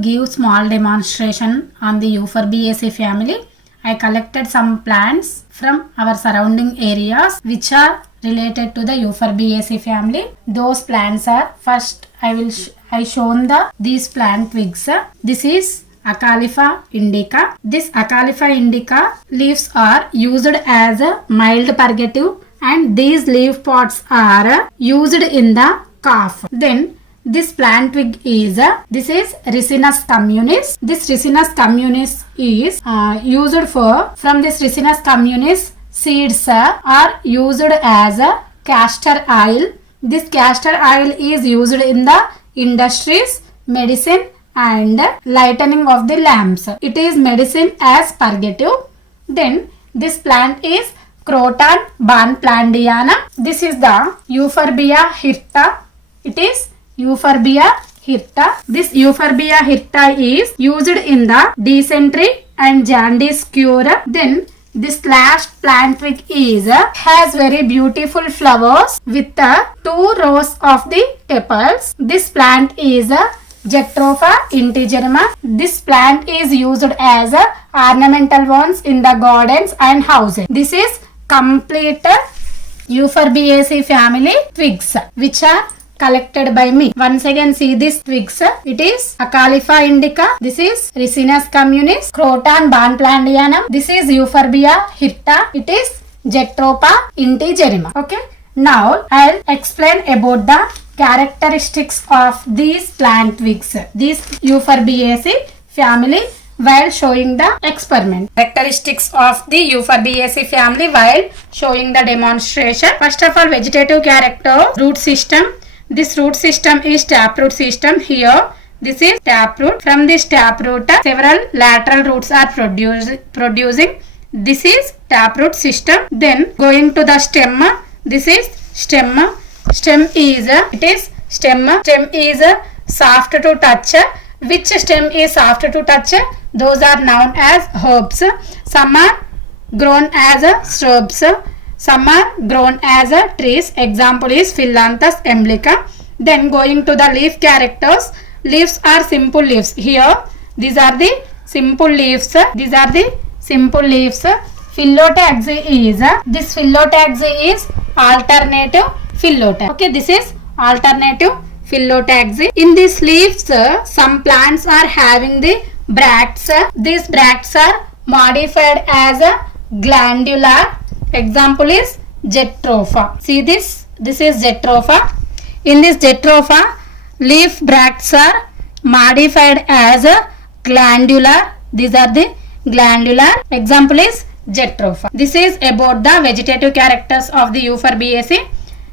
give small demonstration on the Euphorbiaceae family. I collected some plants from our surrounding areas which are related to the Euphorbiaceae family. Those plants are, first I shown these plant twigs. This is Acalypha indica. This Acalypha indica leaves are used as a mild purgative and these leaf pods are used in the cough. Then this plant twig is this is Ricinus communis. This Ricinus communis is used for, from this Ricinus communis seeds are used as castor oil. This castor oil is used in the industries, medicine and lightening of the lamps. It is medicine as purgative. Then this plant is Croton Barnplandiana. This is the Euphorbia hirta. It is Euphorbia hirta. This Euphorbia hirta is used in the dysentery and jaundice cure. Then this last plant twig is has very beautiful flowers with 2 rows of the tepals. This plant is Jatropha integerrima. This plant is used as ornamental ones in the gardens and houses. This is complete Euphorbiaceae family twigs which are collected by me. Once again see these twigs. It is Acalypha indica. This is Ricinus communis. Croton Barnplandianum. This is Euphorbia hirta. It is Jatropha integerrima. Okay. Now I'll explain about the characteristics of these plant twigs. These Euphorbiaceae family while showing the experiment. Characteristics of the Euphorbiaceae family while showing the demonstration. First of all, vegetative character, root system. This root system is taproot system. Here this is taproot. From this taproot several lateral roots are producing. This is taproot system. Then going to the stem. This is stem. Stem is soft to touch. Which stem is soft to touch? Those are known as herbs. Some are grown as shrubs. Some are grown as trees. Example is Phyllanthus emblica. Then going to the leaf characters. Leaves are simple leaves. Here these are the simple leaves. These are the simple leaves. Phyllotaxy is this phyllotaxy is alternative phyllotaxy. Okay, this is alternative phyllotaxy. In these leaves some plants are having the bracts. These bracts are modified as glandular. Example is Jatropha. See this is Jatropha. In this Jatropha leaf bracts are modified as glandular. These are the glandular. Example is Jatropha. This is about the vegetative characters of the Euphorbiaceae.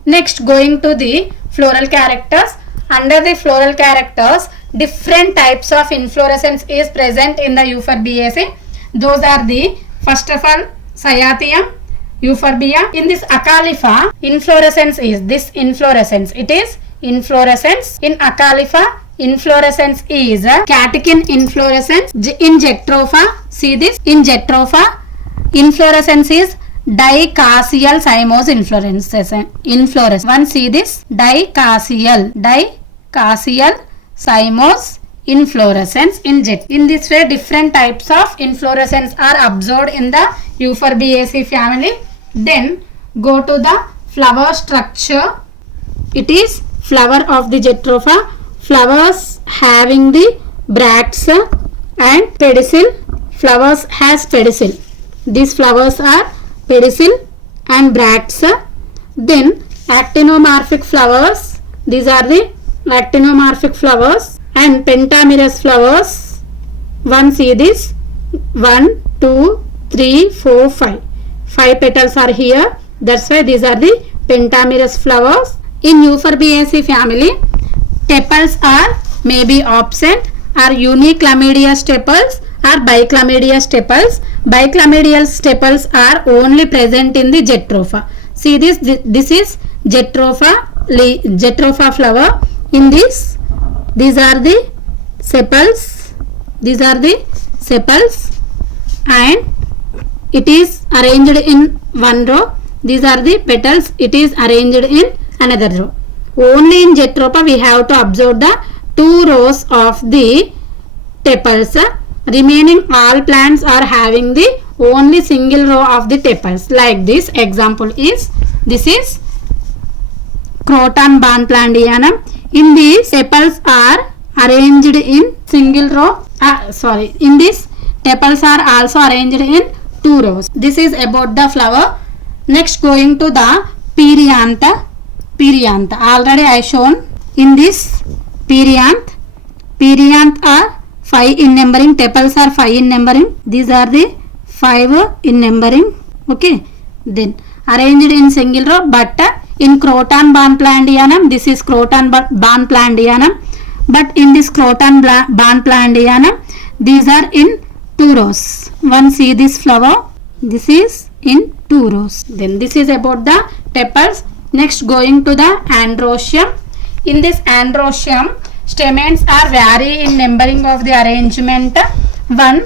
Next going to the floral characters. Under the floral characters different types of inflorescence is present in the Euphorbiaceae. Those are the, first of all, Cyathium, Euphorbia. In this Acalypha inflorescence is this inflorescence. It is inflorescence. In Acalypha inflorescence is catechin inflorescence. In Jatropha, see this, in Jatropha inflorescence is dicaseal cymose inflorescence. One see this dicaseal cymose inflorescence in jet. In this way different types of inflorescence are observed in the Euphorbiaceae family. Then go to the flower structure. It is flower of the Jatropha. Flowers having the bracts and pedicel. Flowers has pedicel. These flowers are pedicel and bracts. Then actinomorphic flowers. These are the actinomorphic flowers and pentamerous flowers. One see this, 1, 2, 3, 4, 5. 5 petals are here. That's why these are the pentamerous flowers. In Euphorbiaceae family, tepals are maybe absent, are unichlamydious tepals or biclamydious tepals. Biclamydial tepals are only present in the Jatropha. See this is Jatropha flower. In this, these are the sepals. These are the sepals and it is arranged in one row. These are the petals. It is arranged in another row. Only in Jatropha we have to observe the 2 rows of the tepals. Remaining all plants are having the only single row of the tepals. Like this example is, this is Croton Bonplandianum. In these, tepals are arranged in single row. In this, tepals are also arranged in 2 rows. This is about the flower. Next, going to the periantha. Already I shown in this perianth are 5 in numbering. Tepals are 5 in numbering. These are the 5 in numbering. Okay. Then arranged in single row, but in Croton Bonplandianum, this is Croton Bonplandianum. But in this Croton Bonplandianum, these are in 2 rows. One, see this flower. This is in 2 rows. Then this is about the tepals. Next, going to the androecium. In this androecium, stamens are vary in numbering of the arrangement. One,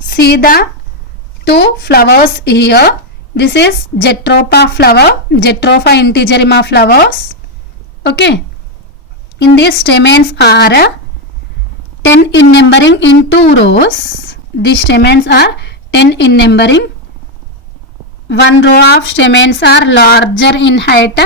see the 2 flowers here. This is Jatropha flower, Jatropha integerrima flowers. Okay. In these, stamens are 10 in numbering in 2 rows. These stamens are 10 in numbering. One row of stamens are larger in height.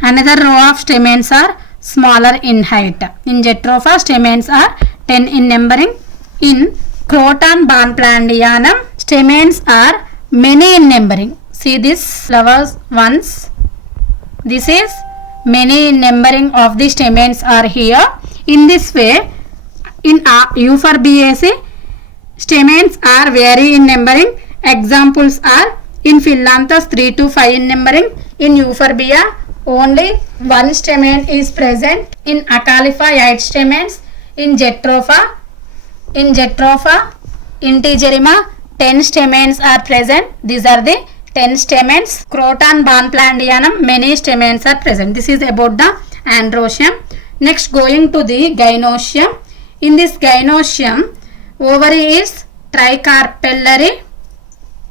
Another row of stamens are smaller in height. In Jatropha, stamens are 10 in numbering. In Croton Bonplandianum, stamens are many in numbering. See this flowers once. This is many in numbering of the stamens are here. In this way, in Euphorbiaceae, stamens are vary in numbering. Examples are in Phyllanthus 3 to 5 in numbering. In Euphorbia, only 1 stamen is present. In Acalypha, 8 stamens. In Jatropha integerrima, 10 stamens are present. These are the 10 stamens. Croton Bonplandianum, many stamens are present. This is about the androecium. Next, going to the gynoecium. In this gynoecium, ovary is tricarpellary.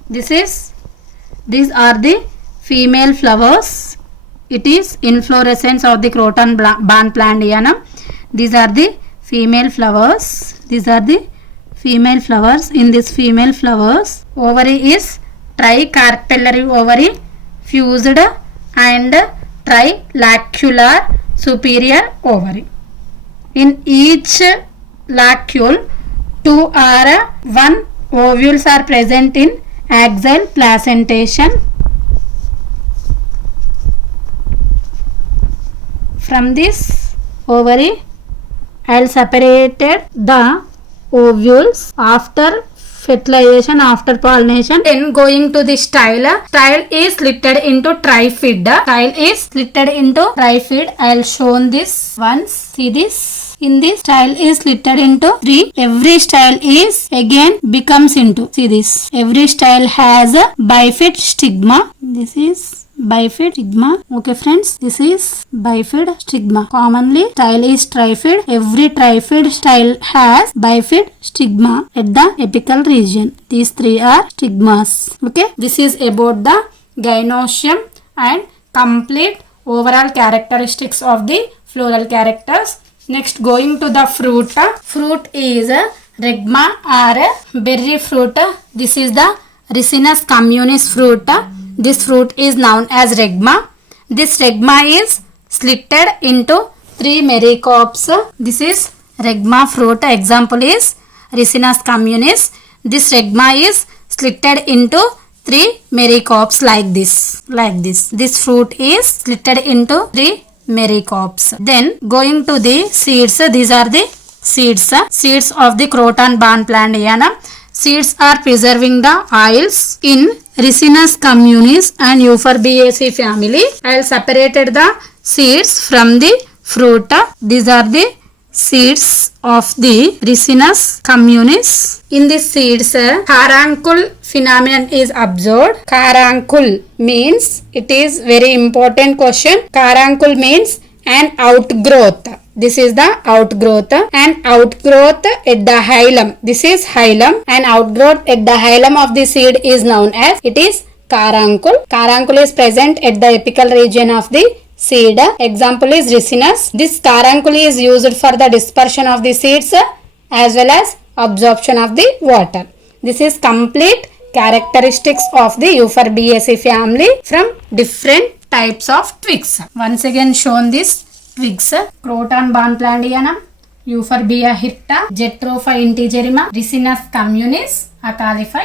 These are the female flowers. It is inflorescence of the Croton Bonplandianum. These are the female flowers. In this female flowers, ovary is tricarpellary ovary, fused and trilacular superior ovary. In each lacule, 2 or 1 ovules are present in axial placentation. From this ovary, I will separated the ovules after fertilization, after pollination. Then going to the style. Style is slitted into trifid. I will show this once. See this. In this, style is slitted into 3. Every style is again becomes into. See this. Every style has a bifid stigma. This is bifid stigma. Okay friends, this is bifid stigma. Commonly, style is trifid. Every trifid style has bifid stigma at the apical region. These 3 are stigmas. Okay, this is about the gynoecium and complete overall characteristics of the floral characters. Next, going to the fruit. Fruit is regma or berry fruit. This is the Ricinus communis fruit. This fruit is known as regma. This regma is slitted into 3 mericarps. This is regma fruit. Example is Ricinus communis. This regma is slitted into 3 mericarps like this. This fruit is slitted into 3 mericarps. Then going to the seeds. These are the seeds of the Croton Bonplandianum. Seeds are preserving the oils in Ricinus communis and Euphorbiaceae family. I will separated the seeds from the fruit. These are the seeds of the Ricinus communis. In the seeds, carancule phenomenon is observed. Carancule means, it is very important question. Carancule means an outgrowth. This is the outgrowth. An outgrowth at the hilum. This is hilum. An outgrowth at the hilum of the seed is known as, it is carancule. Carancule is present at the apical region of the seed. Example is Ricinus. This carancule is used for the dispersion of the seeds as well as absorption of the water. This is complete characteristics of the Euphorbiaceae family from different types of twigs. Once again shown this twigs: Croton bonplandianum, Euphorbia hirta, Jatropha integerrima, Ricinus communis, Acalypha